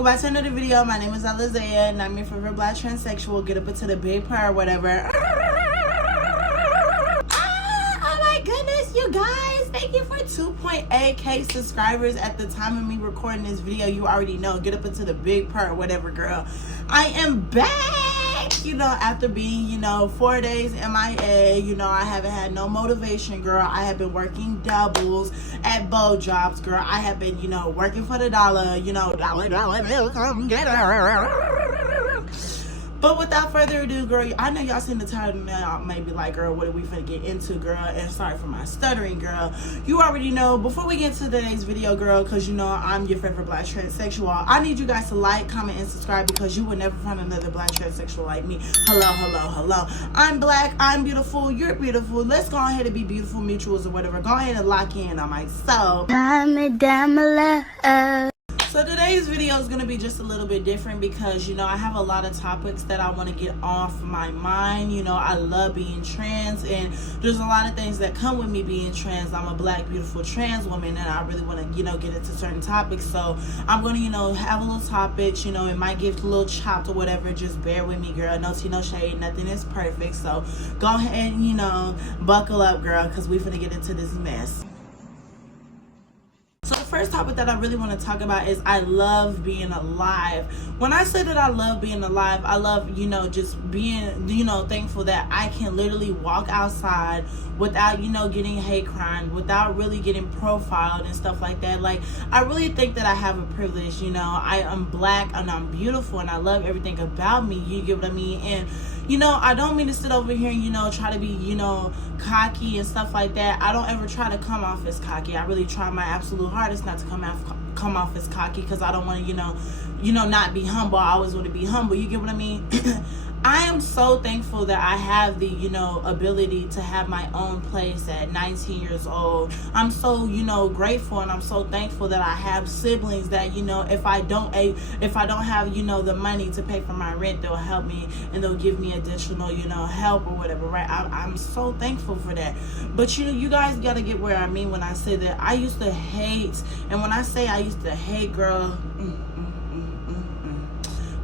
welcome back to another video. My name is Alizaya and I'm your favorite black transsexual. Get up into the big part or whatever. Oh my goodness, you guys, thank you for 2.8k subscribers. At the time of me recording this video, you already know, get up into the big part or whatever, girl. I am back, after being 4 days MIA. I haven't had no motivation, girl. I have been working doubles at both jobs, girl. I have been working for the dollar, dollar bill, come get her. But without further ado, girl, I know y'all seen the title now, maybe like, girl, what are we finna get into, girl? And sorry for my stuttering, girl. You already know, before we get to today's video, girl, because I'm your favorite black transsexual, I need you guys to like, comment, and subscribe, because you will never find another black transsexual like me. Hello. I'm black, I'm beautiful, you're beautiful. Let's go ahead and be beautiful mutuals or whatever. Go ahead and lock in on myself. So today's video is going to be just a little bit different because, I have a lot of topics that I want to get off my mind. I love being trans, and there's a lot of things that come with me being trans. I'm a black, beautiful trans woman, and I really want to, get into certain topics. So I'm going to, have a little topics, it might get a little chopped or whatever. Just bear with me, girl. No tea, no shade. Nothing is perfect. So go ahead and, buckle up, girl, because we finna get into this mess. So the first topic that I really want to talk about is I love being alive. When I say that I love being alive, I love, just being, thankful that I can literally walk outside without, getting hate crime, without really getting profiled and stuff like that. Like, I really think that I have a privilege, I am black and I'm beautiful and I love everything about me. You get what I mean? And I don't mean to sit over here and, try to be, cocky and stuff like that. I don't ever try to come off as cocky. I really try my absolute hardest not to come off as cocky, because I don't want to, not be humble. I always want to be humble. You get what I mean? I am so thankful that I have the, ability to have my own place at 19 years old. I'm so, grateful, and I'm so thankful that I have siblings that, if I don't have, the money to pay for my rent, they'll help me and they'll give me additional, help or whatever, right? I'm so thankful for that. But, you guys got to get where I mean when I say that I used to hate, and when I say I used to hate, girl,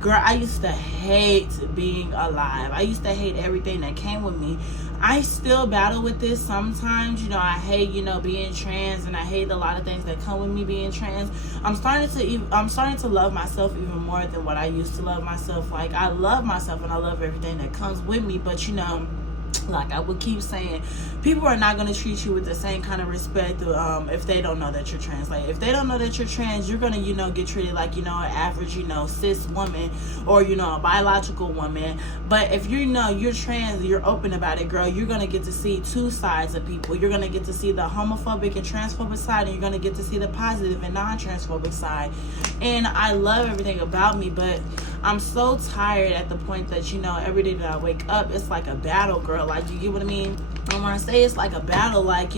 girl, I used to hate being alive. I used to hate everything that came with me. I still battle with this sometimes. I hate, being trans, and I hate a lot of things that come with me being trans. I'm starting to love myself even more than what I used to love myself. Like, I love myself and I love everything that comes with me, but like I would keep saying, people are not going to treat you with the same kind of respect if they don't know that you're trans. Like, if they don't know that you're trans, you're going to, get treated like, an average, cis woman or, a biological woman. But if you're trans, you're open about it, girl, you're going to get to see two sides of people. You're going to get to see the homophobic and transphobic side, and you're going to get to see the positive and non-transphobic side. And I love everything about me, but I'm so tired at the point that, every day that I wake up, it's like a battle, girl. Like, you get what I mean? And when I say it's like a battle, like,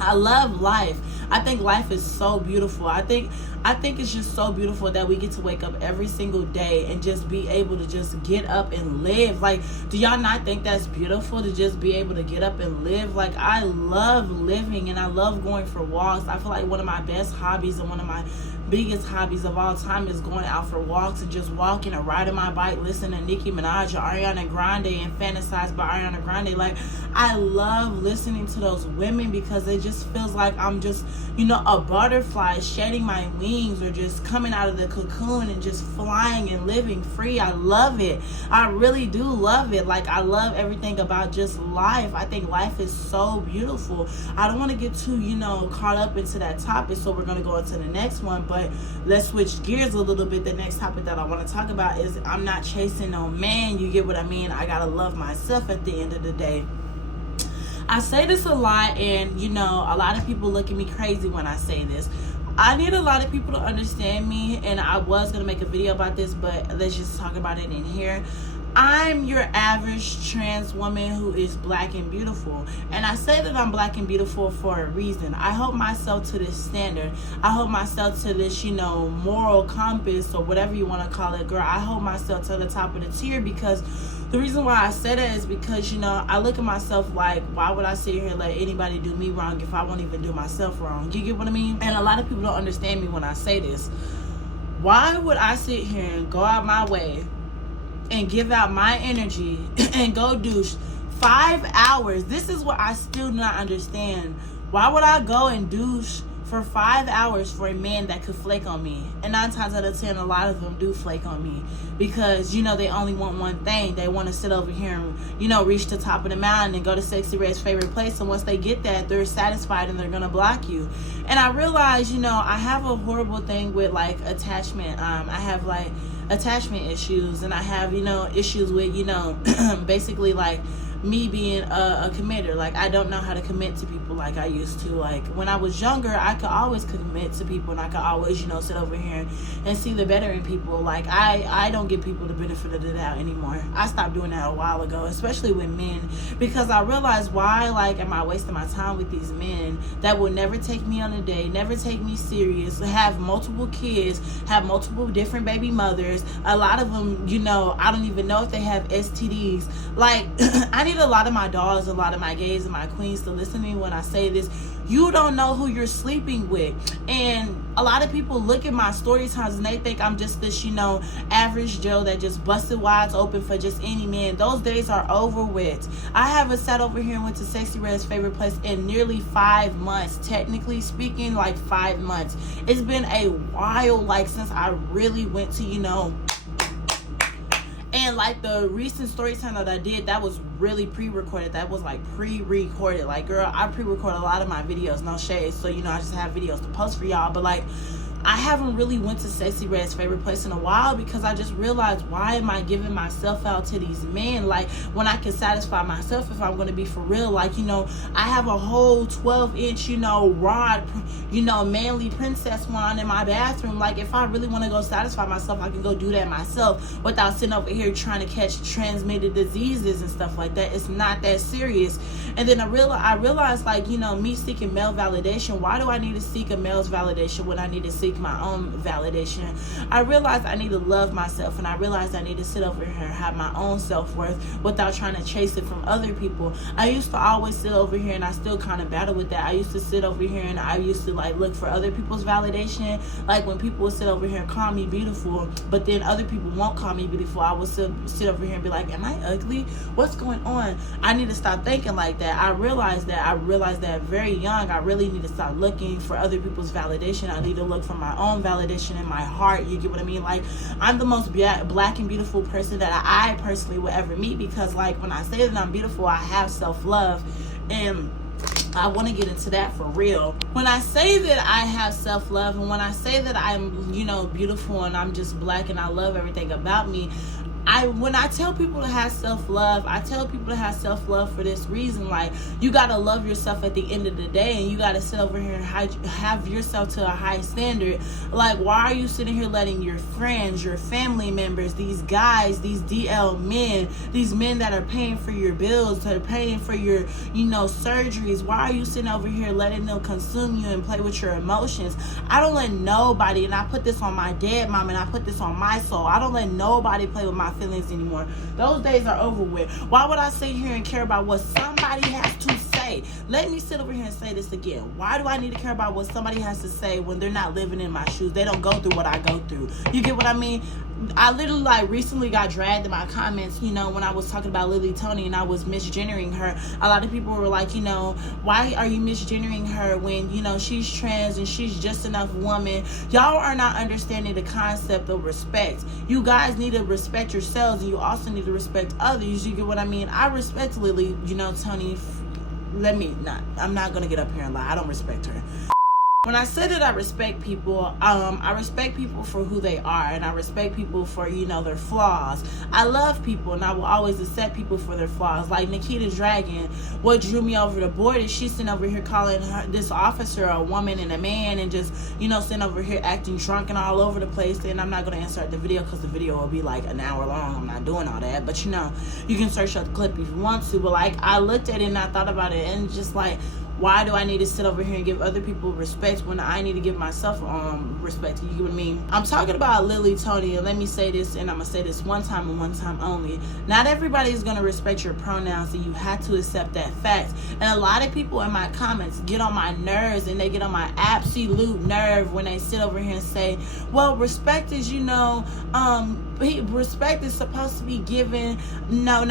I love life. I think life is so beautiful. I think it's just so beautiful that we get to wake up every single day and just be able to just get up and live. Like, do y'all not think that's beautiful to just be able to get up and live? Like, I love living and I love going for walks. I feel like one of my best hobbies and one of my biggest hobbies of all time is going out for walks and just walking or riding my bike, listening to Nicki Minaj or Ariana Grande and fantasized by Ariana Grande. Like, I love listening to those women because it just feels like I'm just, a butterfly shedding my wings or just coming out of the cocoon and just flying and living free. I love it. I really do love it. Like, I love everything about just life. I think life is so beautiful. I don't want to get too, caught up into that topic, so we're going to go into the next one. But let's switch gears a little bit. The next topic that I want to talk about is I'm not chasing no man. You get what I mean? I gotta love myself at the end of the day. I say this a lot, and a lot of people look at me crazy when I say this. I need a lot of people to understand me, and I was gonna make a video about this, but let's just talk about it in here. I'm your average trans woman who is black and beautiful. And I say that I'm black and beautiful for a reason. I hold myself to this standard. I hold myself to this, moral compass or whatever you want to call it, girl. I hold myself to the top of the tier because the reason why I say that is because, I look at myself like, why would I sit here and let anybody do me wrong if I won't even do myself wrong? You get what I mean? And a lot of people don't understand me when I say this. Why would I sit here and go out my way and give out my energy and go douche 5 hours? This is what I still do not understand. Why would I go and douche for 5 hours for a man that could flake on me? And 9 times out of 10, a lot of them do flake on me because, you know, they only want one thing. They want to sit over here and, you know, reach the top of the mountain and go to Sexy Red's favorite place. And once they get that, they're satisfied and they're going to block you. And I realize, you know, I have a horrible thing with, like, attachment. I have, like, attachment issues, and I have, you know, issues with, you know, basically, like, me being a committer. Like, I don't know how to commit to people like I used to. Like, when I was younger, I could always commit to people, and I could always, you know, sit over here and see the better in people. Like, I don't give people the benefit of the doubt anymore. I stopped doing that a while ago, especially with men, because I realized, why, like, am I wasting my time with these men that will never take me on a date, never take me serious, have multiple kids, have multiple different baby mothers. A lot of them, you know, I don't even know if they have STDs. Like, I need a lot of my dogs, a lot of my gays and my queens to listen to me when I say this. You don't know who you're sleeping with. And a lot of people look at my story times and they think I'm just this, you know, average Joe that just busted wide open for just any man. Those days are over with. I haven't sat over here and went to Sexy Red's favorite place in nearly 5 months. Technically speaking, like 5 months. It's been a while, like, since I really went to, you know. And, like, the recent story time that I did, that was really pre-recorded. That was, like, pre-recorded. Like, girl, I pre-record a lot of my videos, no shade. So, you know, I just have videos to post for y'all. But, like, I haven't really went to Sexy Red's favorite place in a while because I just realized, why am I giving myself out to these men? Like, when I can satisfy myself if I'm going to be for real. Like, you know, I have a whole 12-inch, you know, rod, you know, manly princess wand in my bathroom. Like, if I really want to go satisfy myself, I can go do that myself without sitting over here trying to catch transmitted diseases and stuff like that. It's not that serious. And then I realized, like, you know, me seeking male validation. Why do I need to seek a male's validation when I need to seek my own validation? I realized I need to love myself, and I realized I need to sit over here and have my own self-worth without trying to chase it from other people. I used to always sit over here, and I still kind of battle with that. I used to sit over here and I used to, like, look for other people's validation. Like, when people would sit over here and call me beautiful, but then other people won't call me beautiful, I would sit over here and be like, am I ugly? What's going on? I need to stop thinking like that. I realized that very young. I really need to stop looking for other people's validation. I need to look for my own validation in my heart. You get what I mean? Like, I'm the most black and beautiful person that I personally will ever meet, because, like, when I say that I'm beautiful, I have self-love, and I want to get into that for real. When I say that I have self-love, and when I say that I'm, you know, beautiful and I'm just black and I love everything about me, when I tell people to have self-love, I tell people to have self-love for this reason. Like, you got to love yourself at the end of the day, and you got to sit over here and have yourself to a high standard. Like, why are you sitting here letting your friends, your family members, these guys, these DL men, these men that are paying for your bills, that are paying for your, you know, surgeries, why are you sitting over here letting them consume you and play with your emotions? I don't let nobody, and I put this on my dead mom, and I put this on my soul, I don't let nobody play with my feelings anymore. Those days are over with. Why would I sit here and care about what somebody has to say? Let me sit over here and say this again. Why do I need to care about what somebody has to say when they're not living in my shoes? They don't go through what I go through. You get what I mean? I literally, like, recently got dragged in my comments, you know, when I was talking about Lily Tony and I was misgendering her. A lot of people were like, you know, why are you misgendering her when, you know, she's trans and she's just enough woman? Y'all are not understanding the concept of respect. You guys need to respect yourselves, and you also need to respect others. You get what I mean? I respect Lily, you know, Tony. I'm not gonna get up here and lie. I don't respect her. When I say that I respect people, I respect people for who they are, and I respect people for, you know, their flaws. I love people, and I will always accept people for their flaws. Like Nikita Dragon, what drew me over the board is she's sitting over here calling this officer a woman and a man, and just, you know, sitting over here acting drunk and all over the place. And I'm not going to insert the video because the video will be like an hour long. I'm not doing all that. But, you know, you can search up the clip if you want to. But, like, I looked at it and I thought about it, and just like, Why do I need to sit over here and give other people respect when I need to give myself respect? You get what I mean? I'm talking about Lily Tony, and let me say this, and I'm gonna say this one time and one time only. Not everybody is gonna respect your pronouns, and you have to accept that fact. And a lot of people in my comments get on my nerves, and they get on my absolute nerve when they sit over here and say, well, respect is, respect is supposed to be given. No.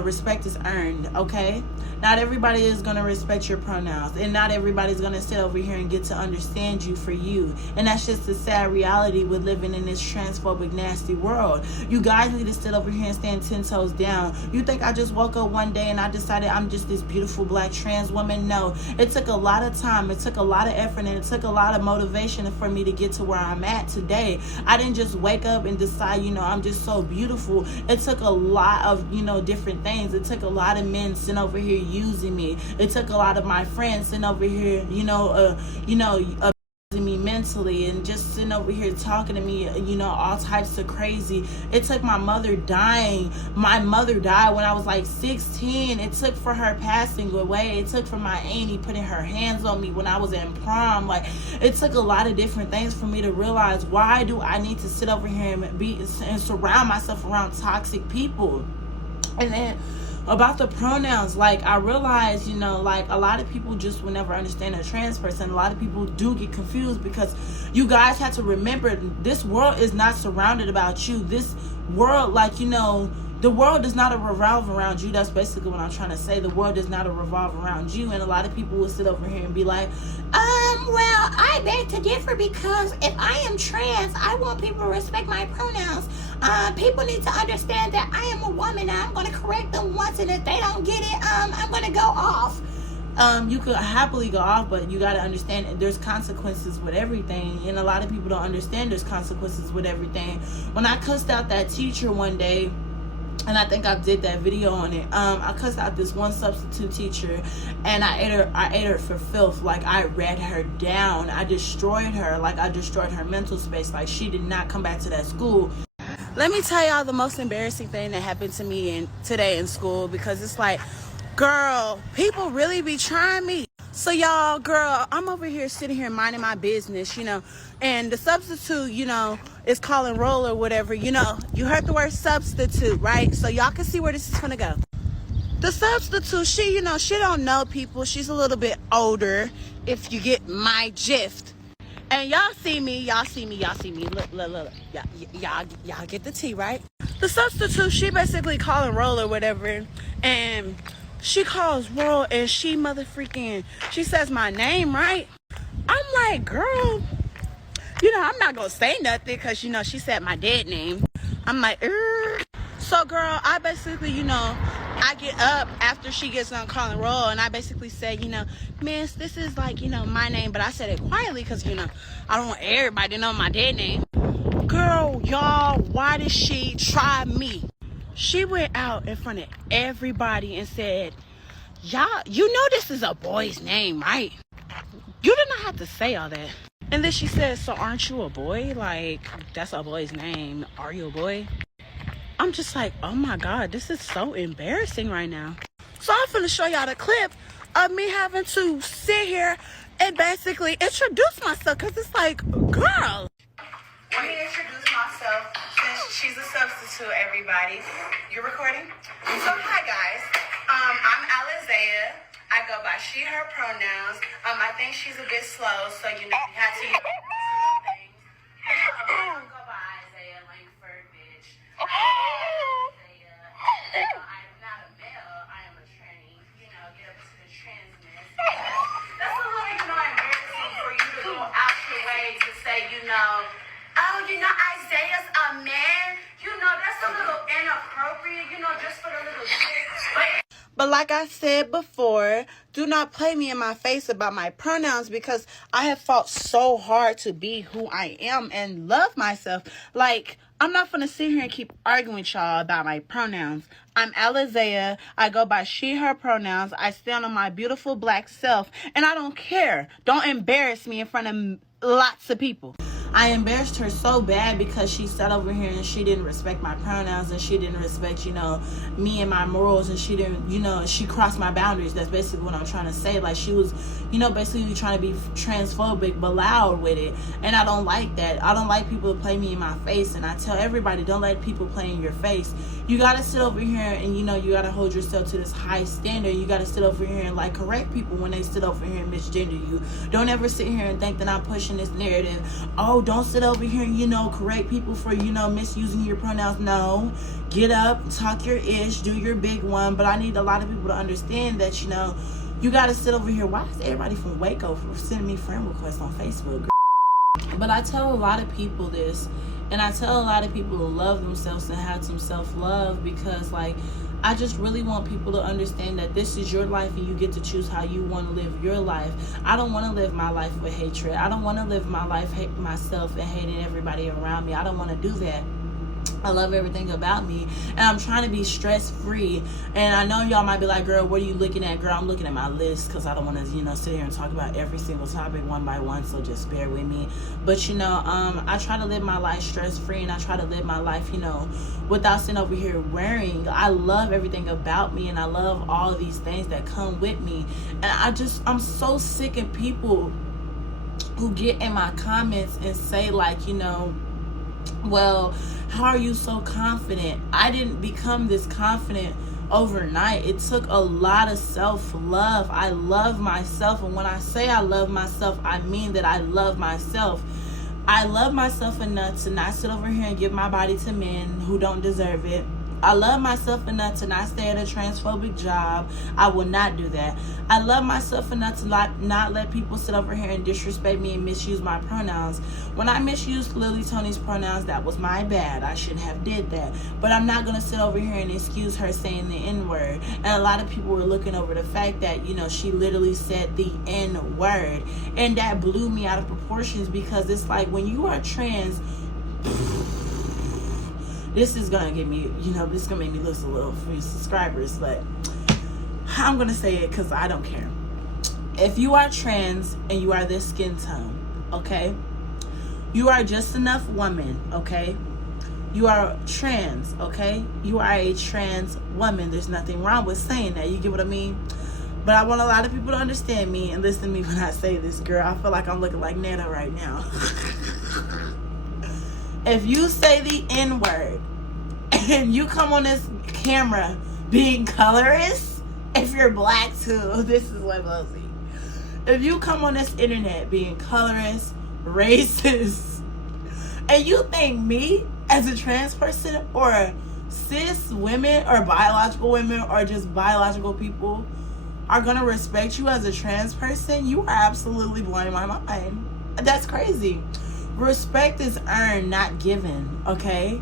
Respect is earned, okay? Not everybody is going to respect your pronouns, and not everybody's going to sit over here and get to understand you for you. And that's just the sad reality with living in this transphobic, nasty world. You guys need to sit over here and stand 10 toes down. You think I just woke up one day and I decided I'm just this beautiful black trans woman? No, it took a lot of time, it took a lot of effort, and it took a lot of motivation for me to get to where I'm at today. I didn't just wake up and decide, I'm just so beautiful. It took a lot of, different things. It took a lot of men sitting over here using me. It took a lot of my friends sitting over here, abusing me mentally, and just sitting over here talking to me, all types of crazy. It took my mother dying. My mother died when I was like 16. It took for her passing away. It took for my auntie putting her hands on me when I was in prom. Like, it took a lot of different things for me to realize, why do I need to sit over here and surround myself around toxic people? And then about the pronouns, like, I realize, like, a lot of people just will never understand a trans person. A lot of people do get confused, because you guys have to remember, this world is not surrounded about you. This world, the world does not revolve around you. That's basically what I'm trying to say. The world does not revolve around you. And a lot of people will sit over here and be like, well, I beg to differ, because if I am trans, I want people to respect my pronouns. People need to understand that I am a woman, and I'm going to correct them once, and if they don't get it, I'm going to go off. You could happily go off, but you got to understand there's consequences with everything, and a lot of people don't understand there's consequences with everything. When I cussed out that teacher one day, and I think I did that video on it, I cussed out this one substitute teacher, and I ate her for filth. Like, I read her down. I destroyed her. Like, I destroyed her mental space. Like, she did not come back to that school. Let me tell y'all the most embarrassing thing that happened to me today in school, because it's like, girl, people really be trying me. So y'all, girl, I'm over here sitting here minding my business, and the substitute, is calling roll or whatever, you heard the word substitute, right? So y'all can see where this is gonna go. The substitute, she don't know people. She's a little bit older, if you get my gist. And y'all see me. Look. Y'all get the tea, right? The substitute, she basically calling roll or whatever, and she calls roll, and she she says my name, right? I'm like, girl, I'm not gonna say nothing, because she said my dead name. I'm like, So, girl, I basically, I get up after she gets done calling roll, and I basically say, miss, this is like, my name, but I said it quietly, because, I don't want everybody to know my dead name. Girl, y'all, why did she try me? She went out in front of everybody and said, y'all, this is a boy's name, right? You did not have to say all that. And then she said, so aren't you a boy? Like, that's a boy's name. Are you a boy? I'm just like, oh my God, this is so embarrassing right now. So I'm finna show y'all the clip of me having to sit here and basically introduce myself, because it's like, girl. Let me introduce myself, since she's a substitute, everybody. You're recording? So, hi guys. I'm Alizea. I go by she, her pronouns. I think she's a bit slow, so we had to use little things. I go by Isaiah Langford, bitch. I'm not a male. I am a tranny. Get up to the transness. That's a little, embarrassing for you to go out your way to say, Isaiah's a man. That's a little inappropriate, just for the little shit. But like I said before, do not play me in my face about my pronouns, because I have fought so hard to be who I am and love myself. Like, I'm not gonna sit here and keep arguing with y'all about my pronouns. I'm Alizea. I go by she, her pronouns. I stand on my beautiful black self, and I don't care. Don't embarrass me in front of lots of people. I embarrassed her so bad because she sat over here and she didn't respect my pronouns, and she didn't respect, me and my morals, and she didn't, she crossed my boundaries. That's basically what I'm trying to say. Like, she was, basically trying to be transphobic but loud with it. And I don't like that. I don't like people to play me in my face. And I tell everybody, don't let people play in your face. You got to sit over here and, you got to hold yourself to this high standard. You got to sit over here and, like, correct people when they sit over here and misgender you. Don't ever sit here and think that I'm pushing this narrative. Oh, don't sit over here and, correct people for, misusing your pronouns. No. Get up, talk your ish, do your big one. But I need a lot of people to understand that, you got to sit over here. Why is everybody from Waco sending me friend requests on Facebook? But I tell a lot of people this, and I tell a lot of people to love themselves and have some self-love, because, like, I just really want people to understand that this is your life and you get to choose how you want to live your life. I don't want to live my life with hatred. I don't want to live my life hating myself and hating everybody around me. I don't want to do that. I love everything about me, and I'm trying to be stress-free. And I know y'all might be like, girl, what are you looking at? Girl, I'm looking at my list, because I don't want to, sit here and talk about every single topic one by one, so just bear with me. But, I try to live my life stress-free, and I try to live my life, without sitting over here worrying. I love everything about me, and I love all of these things that come with me. And I'm so sick of people who get in my comments and say, like, well, how are you so confident? I didn't become this confident overnight. It took a lot of self-love. I love myself, and when I say I love myself, I mean that I love myself. I love myself enough to not sit over here and give my body to men who don't deserve it. I love myself enough to not stay at a transphobic job. I will not do that. I love myself enough to not let people sit over here and disrespect me and misuse my pronouns. When I misused Lily Tony's pronouns, that was my bad. I shouldn't have did that. But I'm not going to sit over here and excuse her saying the N-word. And a lot of people were looking over the fact that, she literally said the N-word. And that blew me out of proportions, because it's like, when you are trans, this is gonna get me, this is gonna make me lose a little few subscribers, but I'm gonna say it because I don't care. If you are trans and you are this skin tone, okay, you are just enough woman, okay, you are trans, okay, you are a trans woman. There's nothing wrong with saying that, you get what I mean? But I want a lot of people to understand me and listen to me when I say this, girl. I feel like I'm looking like Nana right now. If you say the N-word and you come on this camera being colorist, if you're black too, this is what blows me. If you come on this internet being colorist, racist, and you think me as a trans person, or cis women, or biological women, or just biological people are gonna respect you as a trans person, you are absolutely blowing my mind. That's crazy. Respect is earned, not given, okay?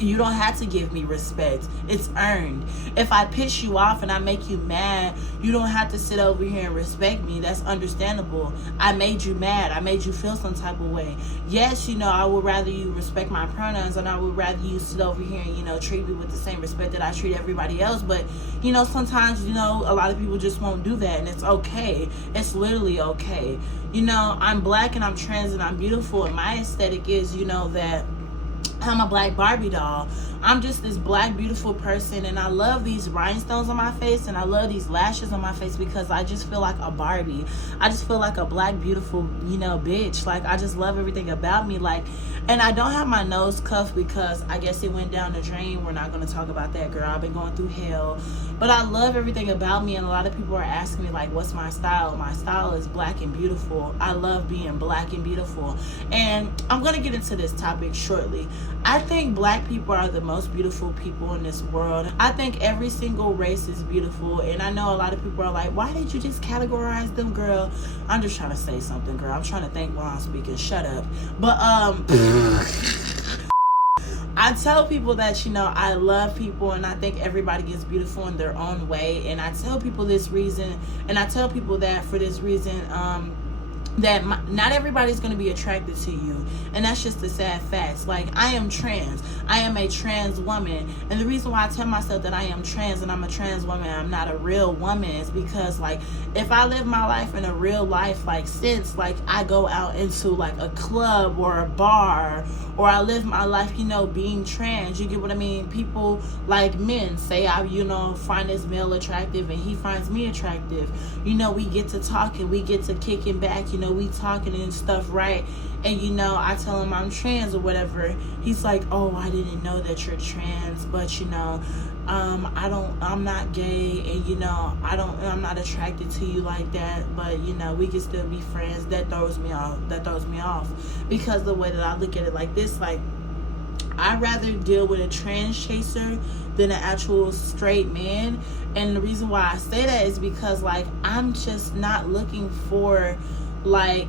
You don't have to give me respect. It's earned. If I piss you off and I make you mad, you don't have to sit over here and respect me. That's understandable. I made you mad. I made you feel some type of way. Yes, I would rather you respect my pronouns, and I would rather you sit over here and, treat me with the same respect that I treat everybody else. But, sometimes, a lot of people just won't do that, and it's okay. It's literally okay. I'm black and I'm trans and I'm beautiful, and my aesthetic is, that I'm a black Barbie doll. I'm just this black, beautiful person, and I love these rhinestones on my face, and I love these lashes on my face, because I just feel like a Barbie. I just feel like a black, beautiful, bitch. Like, I just love everything about me. Like, and I don't have my nose cuffed because I guess it went down the drain. We're not going to talk about that, girl. I've been going through hell. But I love everything about me, and a lot of people are asking me, like, what's my style? My style is black and beautiful. I love being black and beautiful. And I'm going to get into this topic shortly. I think black people are the most beautiful people in this world. I think every single race is beautiful, and I know a lot of people are like, why did you just categorize them, girl? I'm just trying to say something, girl. I'm trying to think while I'm speaking. Shut up. But I tell people that, I love people, and I think everybody is beautiful in their own way. And I tell people this reason, and I tell people that for this reason, that not everybody's going to be attracted to you, and that's just the sad facts. Like, I am trans, I am a trans woman, and the reason why I tell myself that I am trans and I'm a trans woman, I'm not a real woman, is because, like, if I live my life in a real life, like, since, like, I go out into, like, a club or a bar, or I live my life, you know, being trans, you get what I mean? People, like men, say I, you know, find this male attractive and he finds me attractive, you know, we get to talking, we get to kicking back, you know, we talking and stuff, right? And, you know, I tell him I'm trans or whatever. He's like, oh, I didn't know that you're trans, but, you know, I'm not gay, and, you know, I'm not attracted to you like that, but, you know, we can still be friends. That throws me off, because the way that I look at it like this, like, I'd rather deal with a trans chaser than an actual straight man. And the reason why I say that is because, like, I'm just not looking for, like,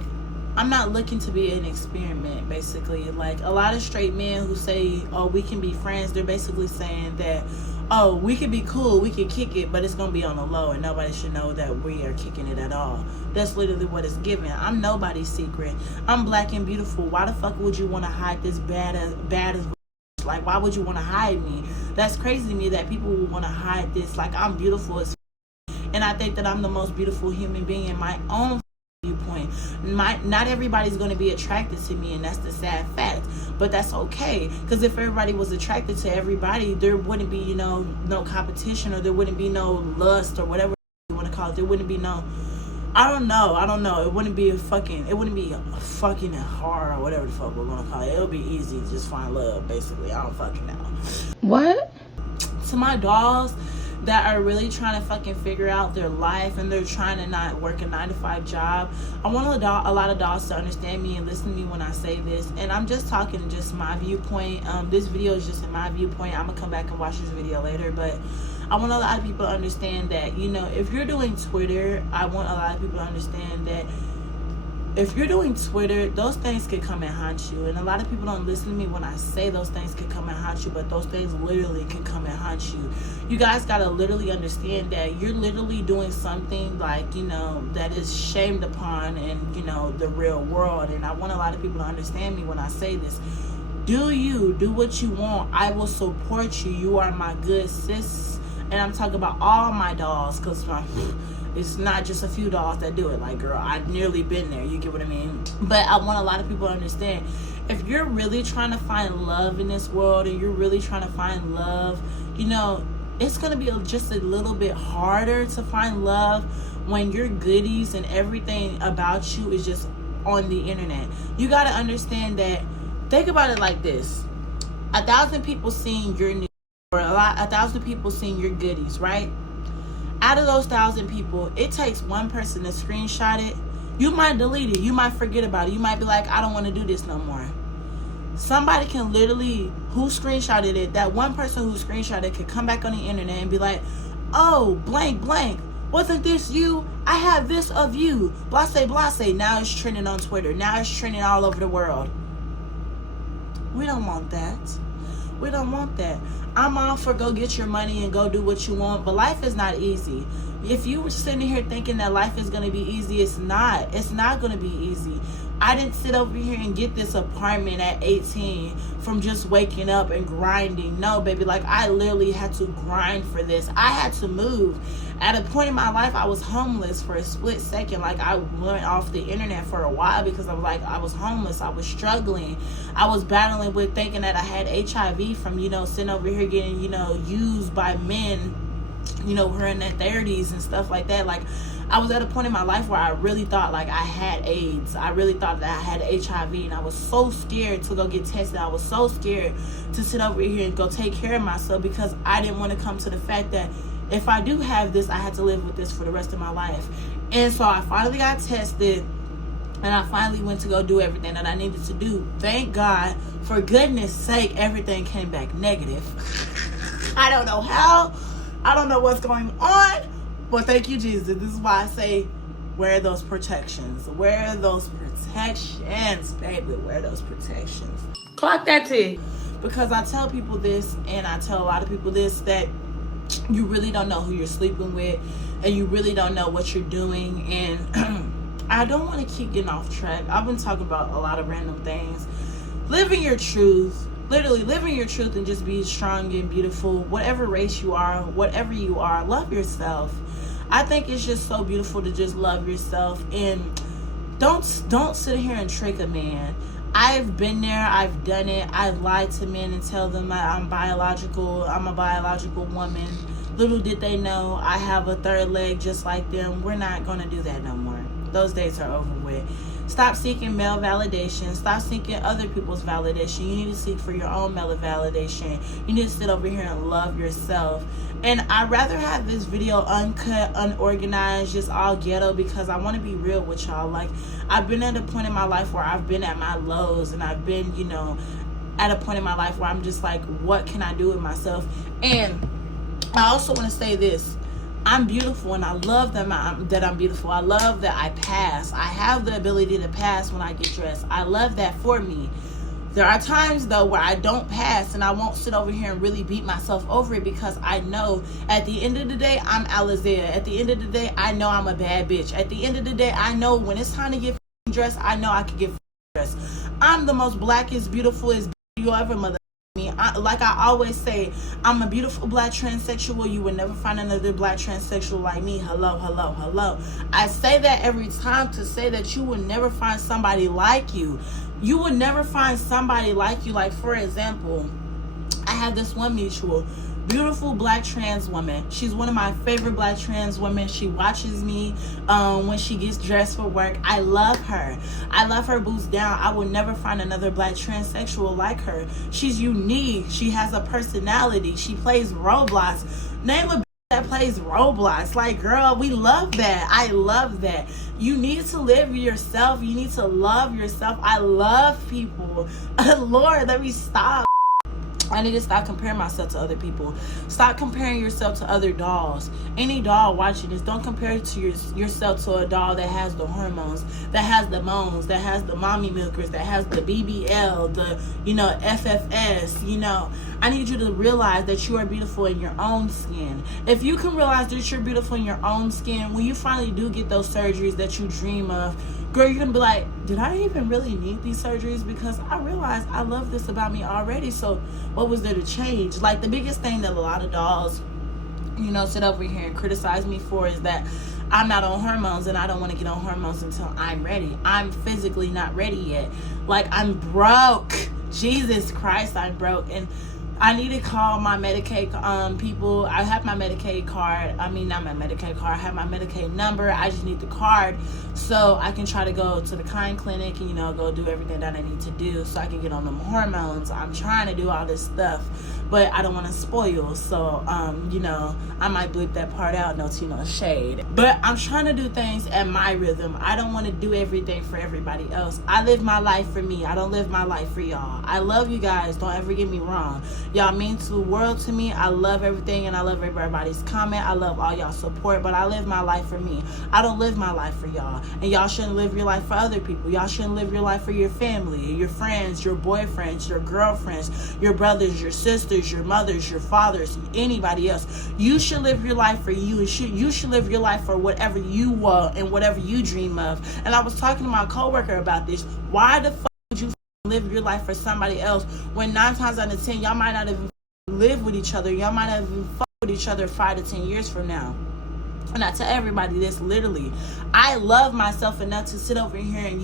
I'm not looking to be an experiment, basically. Like, a lot of straight men who say, oh, we can be friends, they're basically saying that, oh, we can be cool, we can kick it, but it's going to be on the low, and nobody should know that we are kicking it at all. That's literally what it's given. I'm nobody's secret. I'm black and beautiful. Why the fuck would you want to hide this bad as like, why would you want to hide me? That's crazy to me that people would want to hide this. Like, I'm beautiful as and I think that I'm the most beautiful human being in my own viewpoint. Not everybody's going to be attracted to me, and that's the sad fact, but that's okay, because if everybody was attracted to everybody, there wouldn't be, you know, no competition, or there wouldn't be no lust, or whatever you want to call it. There wouldn't be no, I don't know, it wouldn't be fucking hard, or whatever the fuck we're gonna call it. It'll be easy to just find love, basically. I don't fucking know. What? To my dolls that are really trying to fucking figure out their life, and they're trying to not work a 9-to-5 job, I want a lot of dolls to understand me and listen to me when I say this. And I'm just talking just my viewpoint. This video is just in my viewpoint. I'm gonna come back and watch this video later, but I want a lot of people to understand that, you know, if you're doing Twitter, I want a lot of people to understand that if you're doing Twitter, those things could come and haunt you. And a lot of people don't listen to me when I say those things could come and haunt you, but those things literally can come and haunt you. You guys gotta literally understand that you're literally doing something, like, you know, that is shamed upon in, you know, the real world. And I want a lot of people to understand me when I say this. Do what you want. I will support you. You are my good sis. And I'm talking about all my dolls, because it's not just a few dolls that do it. Like, girl, I've nearly been there. You get what I mean? But I want a lot of people to understand, if you're really trying to find love in this world, and you're really trying to find love, you know, it's going to be just a little bit harder to find love when your goodies and everything about you is just on the internet. You got to understand that. Think about it like this. 1,000 people seeing your news, or 1,000 people seeing your goodies, right? Out of those 1,000 people, it takes one person to screenshot it. You might delete it. You might forget about it. You might be like, I don't want to do this no more. Somebody can literally, who screenshotted it, that one person who screenshotted it could come back on the internet and be like, oh, blank, wasn't this you? I have this of you. Blase, blase. Now it's trending on Twitter. Now it's trending all over the world. We don't want that. We don't want that. I'm all for go get your money and go do what you want, but life is not easy. If you were sitting here thinking that life is going to be easy, it's not. It's not going to be easy. I didn't sit over here and get this apartment at 18 from just waking up and grinding. No, baby, like, I literally had to grind for this. I had to move. At a point in my life, I was homeless for a split second. Like, I went off the internet for a while because I was like, I was homeless. I was struggling. I was battling with thinking that I had HIV from, you know, sitting over here getting, you know, used by men, you know, who are in their 30s and stuff like that. Like, I was at a point in my life where I really thought, like, I had AIDS. I really thought that I had HIV, and I was so scared to go get tested. I was so scared to sit over here and go take care of myself, because I didn't want to come to the fact that if I do have this, I had to live with this for the rest of my life. And so I finally got tested, and I finally went to go do everything that I needed to do. Thank God, for goodness sake, everything came back negative. I don't know how. I don't know what's going on. But thank you, Jesus. This is why I say, wear those protections. Wear those protections, baby. Wear those protections. Clock that T. Because I tell people this, and I tell a lot of people this, that you really don't know who you're sleeping with, and you really don't know what you're doing. And I don't want to keep getting off track. I've been talking about a lot of random things. Living your truth, literally living your truth, and just be strong and beautiful. Whatever race you are, whatever you are, love yourself. I think it's just so beautiful to just love yourself, and don't sit here and trick a man. I've been there. I've done it. I've lied to men and tell them I'm biological. I'm a biological woman. Little did they know I have a third leg just like them. We're not going to do that no more. Those days are over with. Stop seeking male validation. Stop seeking other people's validation. You need to seek for your own male validation. You need to sit over here and love yourself. And I'd rather have this video uncut, unorganized, just all ghetto, because I want to be real with y'all. Like, I've been at a point in my life where I've been at my lows, and I've been, at a point in my life where I'm just like, what can I do with myself? And I also want to say this. I'm beautiful, and I love that I'm beautiful. I love that I pass. I have the ability to pass when I get dressed. I love that for me. There are times, though, where I don't pass, and I won't sit over here and really beat myself over it, because I know at the end of the day, I'm Alizea. At the end of the day, I know I'm a bad bitch. At the end of the day, I know when it's time to get dressed, I know I can get dressed. I'm the most blackest, beautifulest you'll ever mother me. Like I always say, I'm a beautiful black transsexual. You would never find another black transsexual like me. Hello, hello, hello. I say that every time to say that you would never find somebody like you. You would never find somebody like you. Like, for example, I have this one mutual, beautiful black trans woman. She's one of my favorite black trans women. She watches me when she gets dressed for work. I love her. I love her boots down. I will never find another black transsexual like her. She's unique. She has a personality. She plays Roblox. Name a that plays Roblox. Like, girl, we love that. I love that. You need to live yourself. You need to love yourself. I love people. Lord, let me stop. I need to stop comparing myself to other people. Stop comparing yourself to other dolls. Any doll watching this, don't compare it to yourself to a doll that has the hormones, that has the moans, that has the mommy milkers, that has the BBL, the, FFS, I need you to realize that you are beautiful in your own skin. If you can realize that you're beautiful in your own skin, when you finally do get those surgeries that you dream of, girl, you're going to be like, did I even really need these surgeries? Because I realized I love this about me already. So what was there to change? Like, the biggest thing that a lot of dolls, sit over here and criticize me for is that I'm not on hormones, and I don't want to get on hormones until I'm ready. I'm physically not ready yet. Like, I'm broke. Jesus Christ, I'm broke. And I need to call my Medicaid people. I have my Medicaid card. I mean, not my Medicaid card. I have my Medicaid number. I just need the card so I can try to go to the Kind Clinic and, go do everything that I need to do so I can get on them hormones. I'm trying to do all this stuff, but I don't want to spoil. So, I might bleep that part out. No tea, no shade. But I'm trying to do things at my rhythm. I don't want to do everything for everybody else. I live my life for me. I don't live my life for y'all. I love you guys. Don't ever get me wrong. Y'all mean to the world to me. I love everything, and I love everybody's comment. I love all y'all support, but I live my life for me. I don't live my life for y'all. And y'all shouldn't live your life for other people. Y'all shouldn't live your life for your family, your friends, your boyfriends, your girlfriends, your brothers, your sisters, your mothers, your fathers, anybody else. You should live your life for you. You should live your life for whatever you want and whatever you dream of. And I was talking to my coworker about this. Why the fuck would you live your life for somebody else when 9 times out of 10 y'all might not even live with each other? Y'all might not even fuck with each other 5 to 10 years from now. And I tell everybody this, literally, I love myself enough to sit over here and,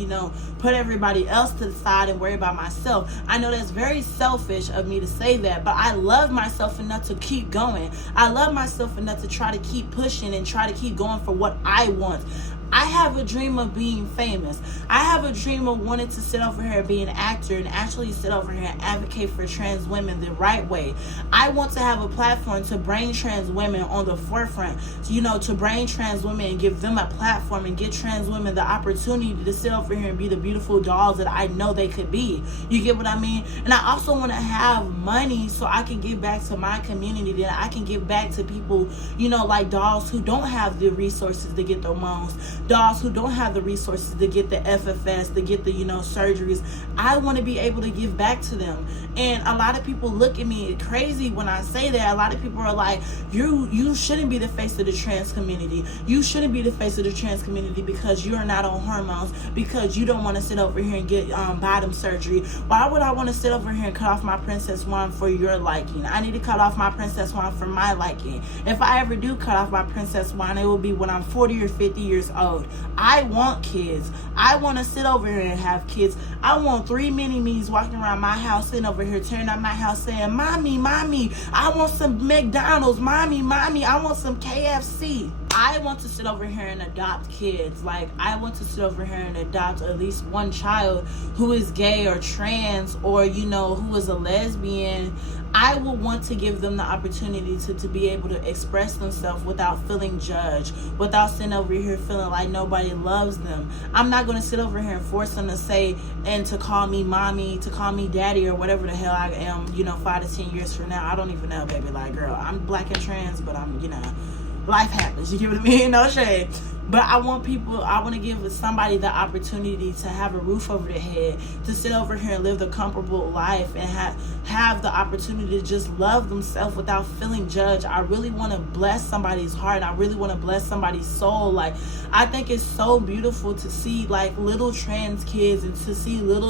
put everybody else to the side and worry about myself. I know that's very selfish of me to say that, but I love myself enough to keep going. I love myself enough to try to keep pushing and try to keep going for what I want. I have a dream of being famous. I have a dream of wanting to sit over here and be an actor and actually sit over here and advocate for trans women the right way. I want to have a platform to bring trans women on the forefront, to bring trans women and give them a platform and give trans women the opportunity to sit over here and be the beautiful dolls that I know they could be. You get what I mean? And I also want to have money so I can give back to my community, that I can give back to people, like dolls who don't have the resources to get their moms. dolls who don't have the resources to get the FFS, to get the, surgeries. I want to be able to give back to them. And a lot of people look at me crazy when I say that. A lot of people are like, you shouldn't be the face of the trans community. You shouldn't be the face of the trans community because you're not on hormones, because you don't want to sit over here and get bottom surgery. Why would I want to sit over here and cut off my princess wand for your liking? I need to cut off my princess wand for my liking. If I ever do cut off my princess wand, it will be when I'm 40 or 50 years old. I want kids. I want to sit over here and have kids. I want 3 mini-me's walking around my house, sitting over here tearing up my house saying, mommy, I want some McDonald's. Mommy, I want some KFC. I want to sit over here and adopt kids. Like, I want to sit over here and adopt at least one child who is gay or trans or, who is a lesbian. I will want to give them the opportunity to be able to express themselves without feeling judged, without sitting over here feeling like nobody loves them. I'm not going to sit over here and force them to say and to call me mommy, to call me daddy, or whatever the hell I am, 5 to 10 years from now. I don't even know, baby. Like, girl, I'm black and trans, but I'm, life happens. You get what I mean? No shade. But I want to give somebody the opportunity to have a roof over their head, to sit over here and live the comfortable life, and have the opportunity to just love themselves without feeling judged. I really want to bless somebody's heart. I really want to bless somebody's soul. Like, I think it's so beautiful to see like little trans kids and to see little,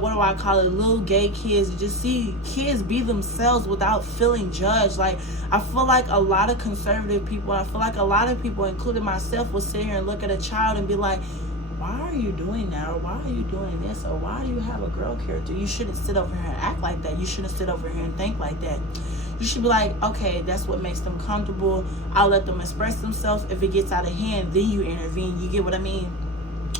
what do I call it, little gay kids, just see kids be themselves without feeling judged. Like, I feel like a lot of conservative people, I feel like a lot of people, including myself, will sit here and look at a child and be like, why are you doing that? Or why are you doing this? Or why do you have a girl character? You shouldn't sit over here and act like that. You shouldn't sit over here and think like that. You should be like, okay, that's what makes them comfortable. I'll let them express themselves. If it gets out of hand, then you intervene. You get what I mean?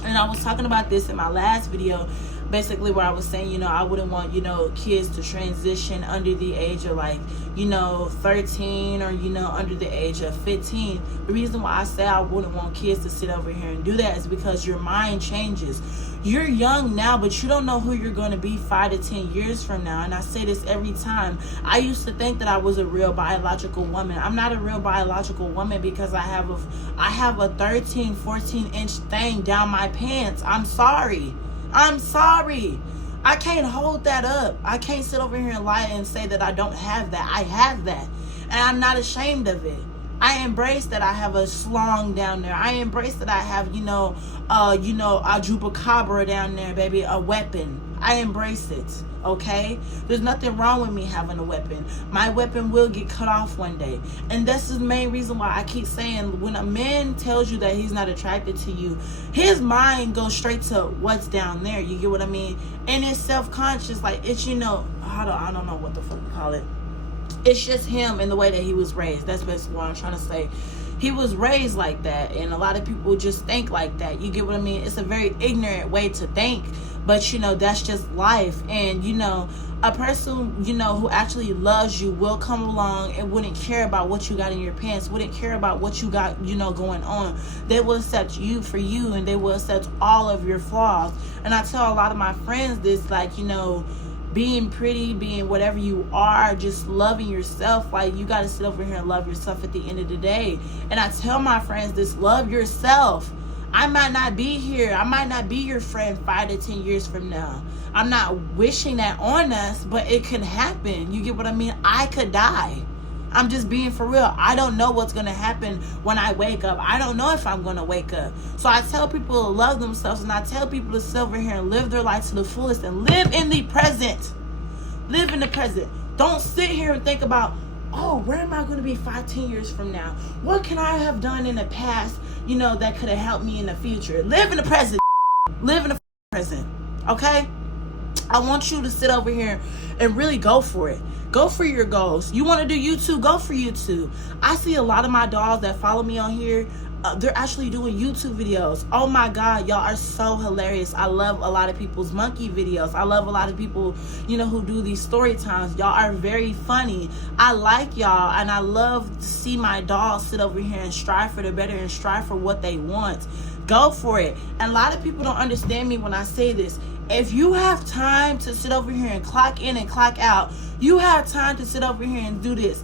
And I was talking about this in my last video, basically where I was saying, I wouldn't want, kids to transition under the age of 13 or, under the age of 15. The reason why I say I wouldn't want kids to sit over here and do that is because your mind changes. You're young now, but you don't know who you're going to be 5 to 10 years from now. And I say this every time. I used to think that I was a real biological woman. I'm not a real biological woman because I have a 13, 14 inch thing down my pants. I'm sorry. I can't hold that up. I can't sit over here and lie and say that I don't have that. I have that. And I'm not ashamed of it. I embrace that I have a slong down there. I embrace that I have, a chupacabra down there, baby, a weapon. I embrace it, okay? There's nothing wrong with me having a weapon. My weapon will get cut off one day. And that's the main reason why I keep saying, when a man tells you that he's not attracted to you, his mind goes straight to what's down there. You get what I mean? And it's self-conscious. Like, it's, I don't know what the fuck to call it. It's just him and the way that he was raised. That's basically what I'm trying to say. He was raised like that, and a lot of people just think like that. You get what I mean? It's a very ignorant way to think, but that's just life. And a person who actually loves you will come along and wouldn't care about what you got in your pants, wouldn't care about what you got going on. They will accept you for you, and they will accept all of your flaws. And I tell a lot of my friends this, like, being pretty, being whatever you are, just loving yourself. Like, you got to sit over here and love yourself at the end of the day. And I tell my friends this, love yourself. I might not be here. I might not be your friend 5 to 10 years from now. I'm not wishing that on us, but it can happen. You get what I mean? I could die. I'm just being for real. I don't know what's going to happen when I wake up. I don't know if I'm going to wake up. So I tell people to love themselves, and I tell people to sit over here and live their life to the fullest and live in the present. Live in the present. Don't sit here and think about, oh, where am I going to be 5, 10 years from now? What can I have done in the past, that could have helped me in the future? Live in the present. Live in the present. Okay? I want you to sit over here and really go for it. Go for your goals. You want to do YouTube? Go for YouTube. I see a lot of my dolls that follow me on here. They're actually doing YouTube videos. Oh my God, y'all are so hilarious. I love a lot of people's monkey videos. I love a lot of people, who do these story times. Y'all are very funny. I like y'all, and I love to see my dolls sit over here and strive for the better and strive for what they want. Go for it. And a lot of people don't understand me when I say this. If you have time to sit over here and clock in and clock out, you have time to sit over here and do this.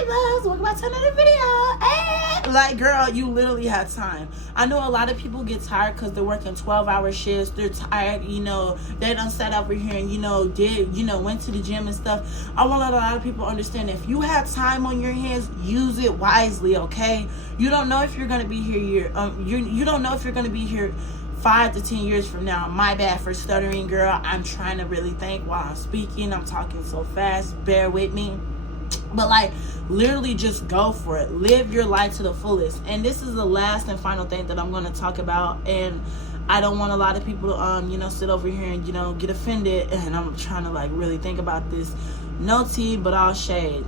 Hi loves, welcome back to another video. Hey! Like, girl, you literally have time. I know a lot of people get tired because they're working 12-hour shifts. They're tired, they done sat over here and went to the gym and stuff. I want to let a lot of people understand, if you have time on your hands, use it wisely, okay? You don't know if you're gonna be here you don't know if you're gonna be here 5 to 10 years from now. My bad for stuttering, girl. I'm trying to really think while I'm speaking. I'm talking so fast. Bear with me. But like, literally just go for it. Live your life to the fullest. And this is the last and final thing that I'm going to talk about. And I don't want a lot of people to, sit over here and, get offended. And I'm trying to like really think about this. No tea, but all shade.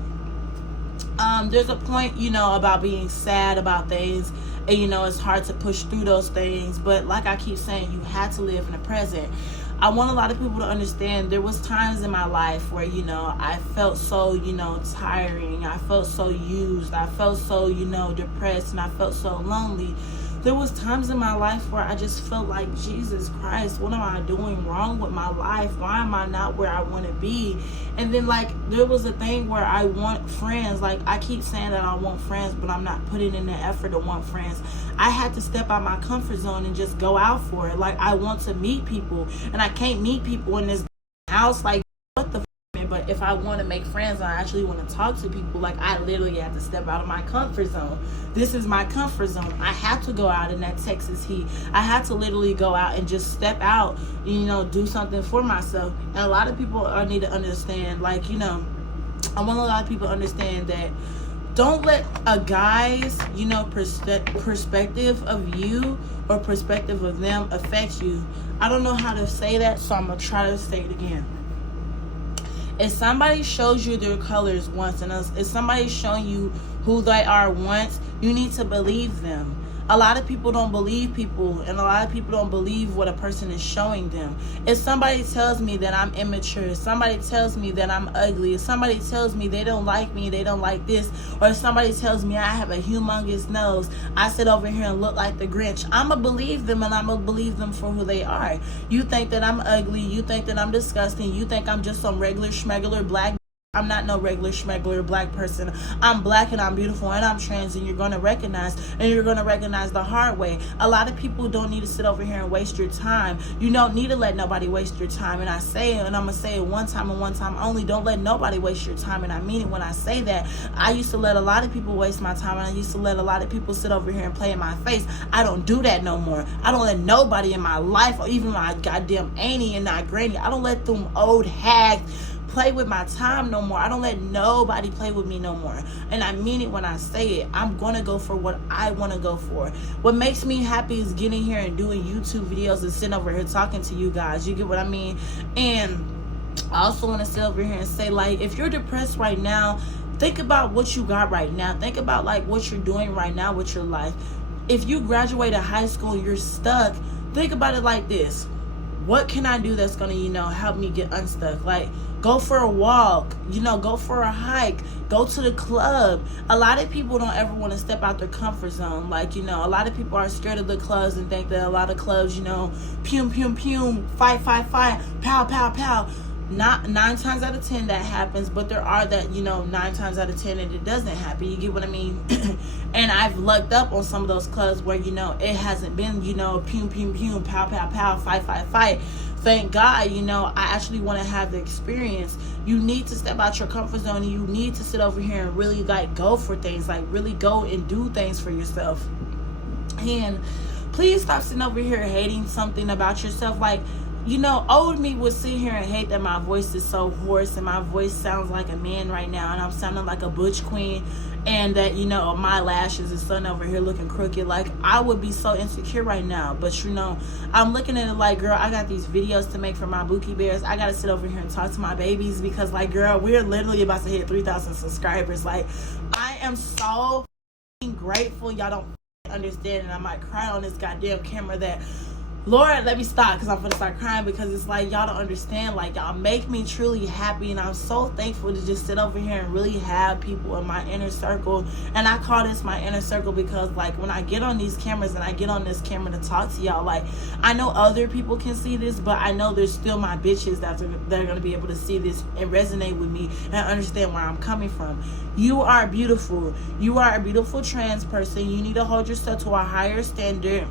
There's a point, about being sad about things. And, it's hard to push through those things. But like I keep saying, you have to live in the present. I want a lot of people to understand there was times in my life where, I felt so, tiring. I felt so used. I felt so, depressed, and I felt so lonely. There was times in my life where I just felt like, Jesus Christ, what am I doing wrong with my life? Why am I not where I want to be? And then, like, there was a thing where I want friends. Like, I keep saying that I want friends, but I'm not putting in the effort to want friends. I had to step out my comfort zone and just go out for it. Like, I want to meet people, and I can't meet people in this house. Like, what the f***? But if I want to make friends and I actually want to talk to people, like, I literally have to step out of my comfort zone. This is my comfort zone. I have to go out in that Texas heat. I have to literally go out and just step out, do something for myself. And a lot of people need to understand, like, I want a lot of people to understand that don't let a guy's, perspective of you or perspective of them affect you. I don't know how to say that, so I'm going to try to say it again. If somebody shows you their colors once, and if somebody's showing you who they are once, you need to believe them. A lot of people don't believe people, and a lot of people don't believe what a person is showing them. If somebody tells me that I'm immature, if somebody tells me that I'm ugly, if somebody tells me they don't like me, they don't like this, or if somebody tells me I have a humongous nose, I sit over here and look like the Grinch, I'm going to believe them, and I'm going to believe them for who they are. You think that I'm ugly, you think that I'm disgusting, you think I'm just some regular schmegular black. I'm not no regular schmegular black person. I'm black and I'm beautiful and I'm trans, and you're going to recognize the hard way. A lot of people don't need to sit over here and waste your time. You don't need to let nobody waste your time. And I say it, and I'm going to say it one time and one time only. Don't let nobody waste your time. And I mean it when I say that. I used to let a lot of people waste my time, and I used to let a lot of people sit over here and play in my face. I don't do that no more. I don't let nobody in my life, or even my goddamn auntie and my granny, I don't let them old hags play with my time no more. I don't let nobody play with me no more. And I mean it when I say it. I'm gonna go for what I want to go for. What makes me happy is getting here and doing YouTube videos and sitting over here talking to you guys. You get what I mean? And I also want to sit over here and say, like, if you're depressed right now, think about what you got right now. Think about like what you're doing right now with your life. If you graduated high school, you're stuck, think about it like this. What can I do that's going to, help me get unstuck? Like, go for a walk, go for a hike, go to the club. A lot of people don't ever want to step out their comfort zone. Like, a lot of people are scared of the clubs and think that a lot of clubs, pum, pum, pum, fight, pow, pow, pow. Not 9 times out of 10 that happens, but there are that, 9 times out of 10 and it doesn't happen. You get what I mean? And I've lucked up on some of those clubs where, it hasn't been, pum, pum, pum, pow, pow, pow, fight. Thank God, I actually want to have the experience. You need to step out your comfort zone, and you need to sit over here and really like go for things, like really go and do things for yourself. And please stop sitting over here hating something about yourself. Like, old me would sit here and hate that my voice is so hoarse and my voice sounds like a man right now, and I'm sounding like a butch queen, and that, my lashes is sitting over here looking crooked. Like, I would be so insecure right now. But, I'm looking at it like, girl, I got these videos to make for my Bookie Bears. I got to sit over here and talk to my babies because, like, girl, we're literally about to hit 3,000 subscribers. Like, I am so grateful. Y'all don't understand, and I might cry on this goddamn camera that Lord, let me stop because I'm gonna start crying, because it's like y'all don't understand. Like, y'all make me truly happy, and I'm so thankful to just sit over here and really have people in my inner circle. And I call this my inner circle because, like, when I get on these cameras and I get on this camera to talk to y'all, like, I know other people can see this, but I know there's still my bitches that are gonna be able to see this and resonate with me and understand where I'm coming from. You are beautiful. You are a beautiful trans person. You need to hold yourself to a higher standard.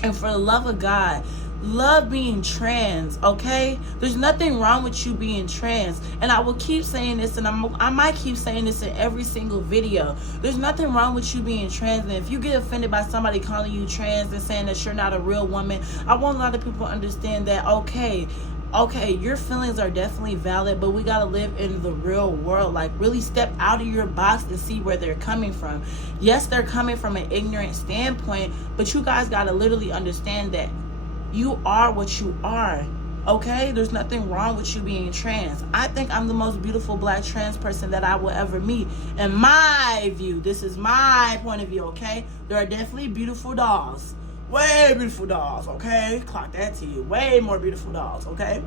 And for the love of God, love being trans, okay? There's nothing wrong with you being trans. And I will keep saying this, and I might keep saying this in every single video. There's nothing wrong with you being trans. And if you get offended by somebody calling you trans and saying that you're not a real woman, I want a lot of people to understand that, okay, your feelings are definitely valid, but we gotta live in the real world. Like, really step out of your box and see where they're coming from. Yes, they're coming from an ignorant standpoint, but you guys gotta literally understand that you are what you are. Okay, there's nothing wrong with you being trans. I think I'm the most beautiful black trans person that I will ever meet. In my view, this is my point of view, okay? There are definitely beautiful dolls. Way beautiful dolls, okay? Clock that to you. Way more beautiful dolls, okay?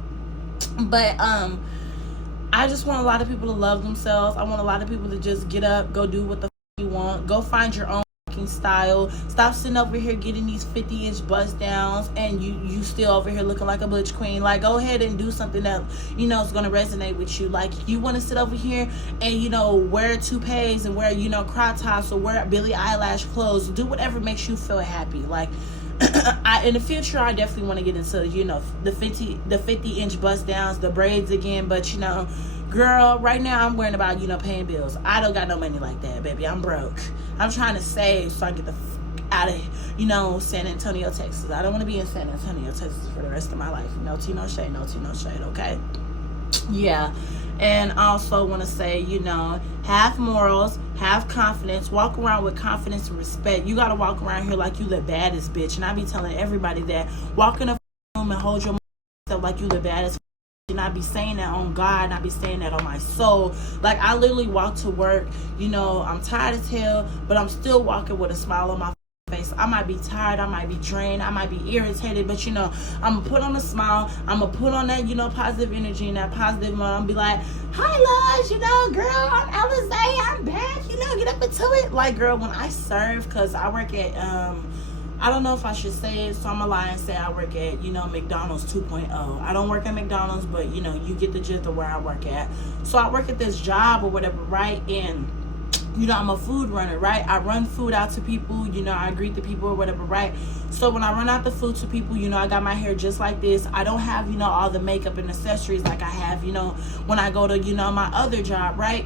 But I just want a lot of people to love themselves. I want a lot of people to just get up, go do what the you want. Go find your own style. Stop sitting over here getting these 50-inch bust downs and you still over here looking like a butch queen. Like, go ahead and do something that you know is going to resonate with you. Like, you want to sit over here and, you know, wear toupees and wear, you know, crop tops or wear Billie Eilish clothes. Do whatever makes you feel happy. Like, in the future, I definitely want to get into, you know, the 50-inch bust downs, the braids again. But, you know, girl, right now I'm worrying about, you know, paying bills. I don't got no money like that, baby. I'm broke. I'm trying to save so I can get the out of, you know, San Antonio, Texas. I don't want to be in San Antonio, Texas for the rest of my life. No tea, no shade, no tea, no shade, okay? Yeah. And I also want to say, you know, have morals, have confidence, walk around with confidence and respect. You got to walk around here like you the baddest bitch. And I be telling everybody that. Walk in a room and hold your stuff like you the baddest. And I be saying that on God, and I be saying that on my soul. Like, I literally walk to work, you know, I'm tired as hell, but I'm still walking with a smile on my face. I might be tired, I might be drained, I might be irritated, but, you know, I'm gonna put on a smile, I'm gonna put on that, you know, positive energy and that positive mode. I'm gonna be like, hi, loves, you know, girl, I'm Alizé, I'm back, you know, get up into it. Like, girl, when I serve, because I work at, I don't know if I should say it, so I'm gonna lie and say I work at, you know, McDonald's 2.0. I don't work at McDonald's, but, you know, you get the gist of where I work at. So I work at this job or whatever, right? And, you know, I'm a food runner, right? I run food out to people, you know, I greet the people or whatever, right? So when I run out the food to people, you know, I got my hair just like this. I don't have, you know, all the makeup and accessories like I have, you know, when I go to, you know, my other job, right?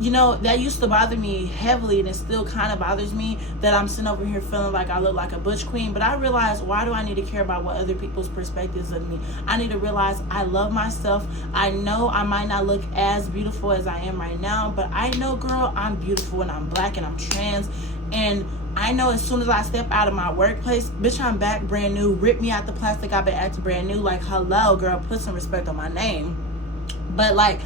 You know, that used to bother me heavily, and it still kind of bothers me that I'm sitting over here feeling like I look like a butch queen. But I realize, why do I need to care about what other people's perspectives of me? I need to realize I love myself. I know I might not look as beautiful as I am right now, but I know, girl, I'm beautiful and I'm black and I'm trans. And I know as soon as I step out of my workplace, bitch, I'm back brand new. Rip me out the plastic, I've been acting brand new. Like, hello, girl, put some respect on my name. But, like,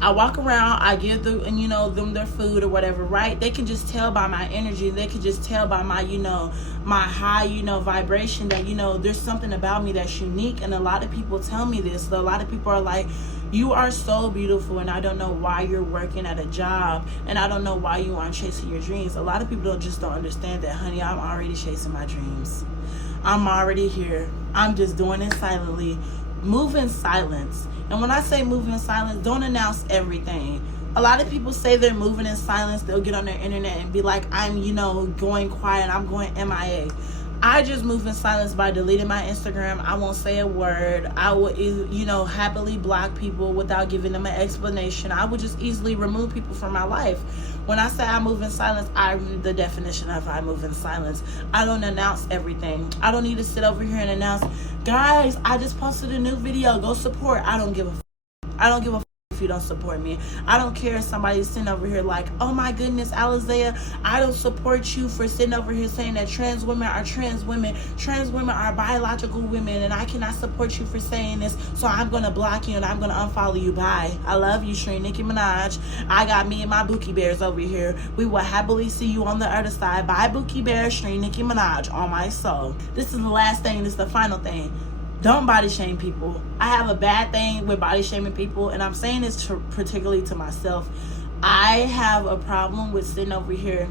I walk around, I give them, and you know, them their food or whatever, right? They can just tell by my energy. They can just tell by my, you know, my high, you know, vibration that, you know, there's something about me that's unique. And a lot of people tell me this. So a lot of people are like, you are so beautiful, and I don't know why you're working at a job, and I don't know why you aren't chasing your dreams. A lot of people just don't understand that, honey, I'm already chasing my dreams. I'm already here. I'm just doing it silently. Move in silence. And when I say move in silence, don't announce everything. A lot of people say they're moving in silence. They'll get on their internet and be like, I'm, you know, going quiet. I'm going MIA. I just move in silence by deleting my Instagram. I won't say a word. I will, you know, happily block people without giving them an explanation. I would just easily remove people from my life. When I say I move in silence, I'm the definition of I move in silence. I don't announce everything. I don't need to sit over here and announce, guys, I just posted a new video. Go support. I don't give a I don't give a if you don't support me. I don't care if somebody's sitting over here like, oh my goodness, Alizea, I don't support you for sitting over here saying that trans women are trans women. Trans women are biological women, and I cannot support you for saying this, so I'm going to block you and I'm going to unfollow you. Bye. I love you, Shree Nicki Minaj. I got me and my Bookie Bears over here. We will happily see you on the other side. Bye, Bookie Bear, Shree Nicki Minaj, on my soul. This is the last thing. This is the final thing. Don't body shame people. I have a bad thing with body shaming people, and I'm saying this particularly to myself. I have a problem with sitting over here.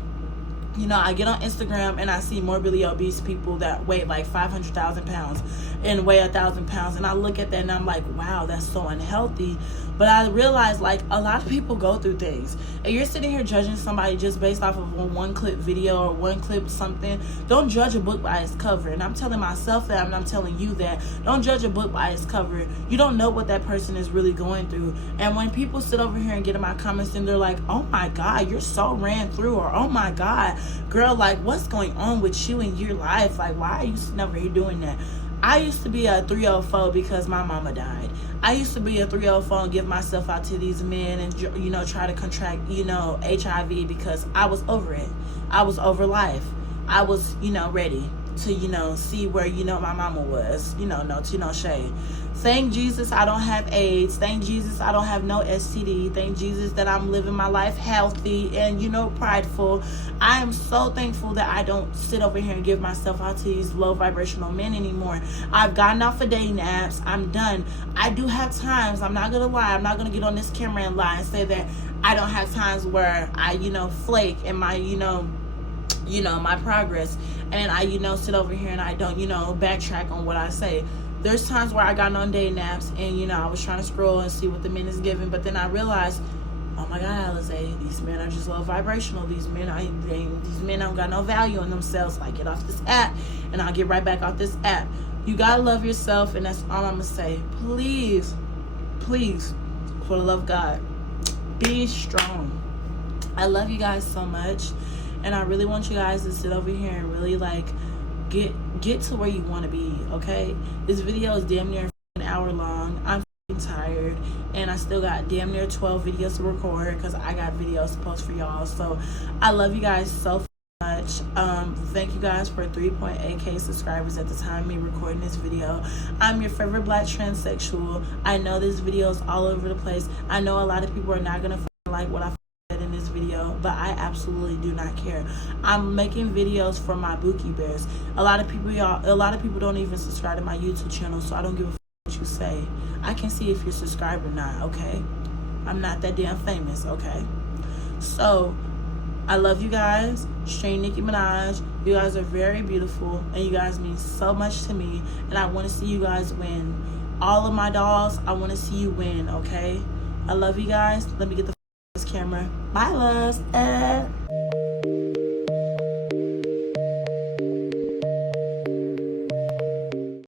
You know, I get on Instagram and I see morbidly obese people that weigh like 500,000 pounds and weigh 1,000 pounds. And I look at that and I'm like, wow, that's so unhealthy. But I realize like a lot of people go through things. And you're sitting here judging somebody just based off of one clip video or one clip something. Don't judge a book by its cover. And I'm telling myself that, and I'm telling you that. Don't judge a book by its cover. You don't know what that person is really going through. And when people sit over here and get in my comments and they're like, oh my God, you're so ran through, or oh my God, girl, like what's going on with you in your life? Like, why are you sitting over here doing that? I used to be a 304 because my mama died. I used to be a 304 and give myself out to these men and, you know, try to contract, you know, HIV because I was over it. I was over life. I was, you know, ready to, you know, see where, you know, my mama was, you know, no shade. Thank Jesus I don't have AIDS. Thank Jesus I don't have no STD. Thank Jesus that I'm living my life healthy and, you know, prideful. I am so thankful that I don't sit over here and give myself out to these low vibrational men anymore. I've gotten off of dating apps. I'm done. I do have times, I'm not gonna lie, I'm not gonna get on this camera and lie and say that I don't have times where I, you know, flake in my, you know, my progress, and I, you know, sit over here and I don't, you know, backtrack on what I say. There's times where I got on dating apps and, you know, I was trying to scroll and see what the men is giving, but then I realized, oh my God, Alizé, these men are just low vibrational. These men don't got no value in themselves. Like, get off this app, and I'll get right back off this app. You gotta love yourself, and that's all I'm gonna say. Please, please, for the love of God, be strong. I love you guys so much, and I really want you guys to sit over here and really like get to where you want to be. Okay, this video is damn near an hour long. I'm tired, and I still got damn near 12 videos to record because I got videos to post for y'all. So I love you guys so much. Thank you guys for 3.8k subscribers at the time of me recording this video. I'm your favorite black transsexual. I know this video is all over the place. I know a lot of people are not gonna like what I said in this video, but I absolutely do not care. I'm making videos for my Bookie Bears. A lot of people don't even subscribe to my YouTube channel, so I don't give a what you say. I can see if you're subscribed or not. Okay, I'm not that damn famous. Okay, so I love you guys. Shree Nicki Minaj, you guys are very beautiful, and you guys mean so much to me, and I want to see you guys win. All of my dolls, I want to see you win. Okay, I love you guys. Let me get the camera. Bye, loves.